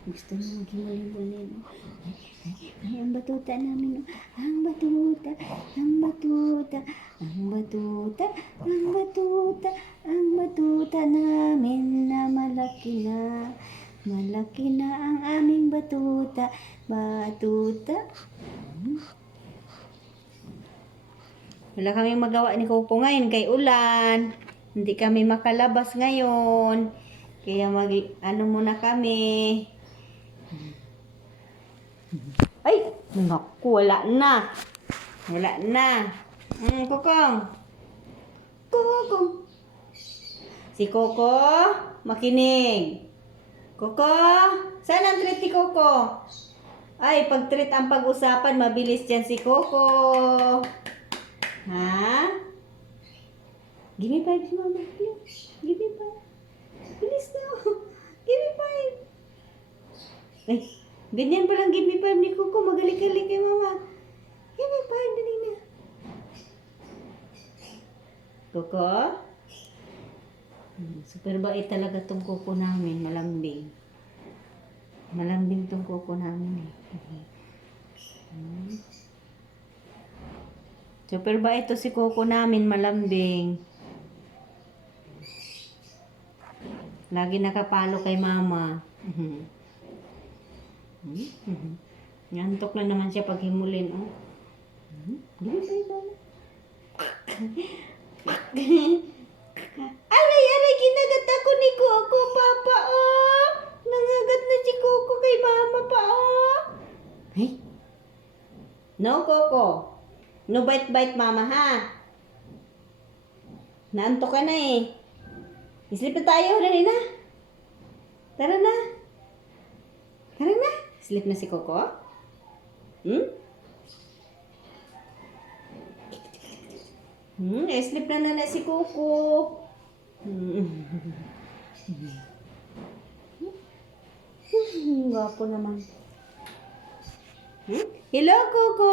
Gusto niya mag-himuli-himuli, no? Ay, ang batuta namin, no? Ang batuta, ang batuta, ang batuta, ang batuta, ang batuta namin na malaki na. Malaki na ang aming batuta, batuta. Wala kami magawa ni Coco ngayon kay ulan. Hindi kami makalabas ngayon. Kaya ano muna kami. Ay! Naku, wala na. Wala na. Kokong. Kokong. Si Coco, makinig. Coco, saan ang treat ni Coco? Ay, pag treat ang pag-usapan, mabilis dyan si Coco. Ha? Give me 5 si Mama. Give me 5. Bilis na. Give me 5. Ay, ganyan palang give me 5 ni Coco. Magaling-galing kay Mama. Give me 5, dali na. Coco? Super bait talaga tong Coco namin. Malambing. Malambing tong Coco namin eh. Super bait to si Coco namin. Malambing. Lagi nakapalo kay Mama. Ngantok na naman siya pag himulin. Oh. Dito tayo, Mama. Aray, kinagat ako ni Coco, Papa, oh. Nangagat na si Coco kay Mama pa, oh. Hey? No, Coco. No bite-bite, Mama, ha? Naantok ka na eh. Sleep na tayo, dali na. Tara na. Tara na. Sleep na si Coco? Sleep na si Coco. Gwapo naman. Hello, Coco.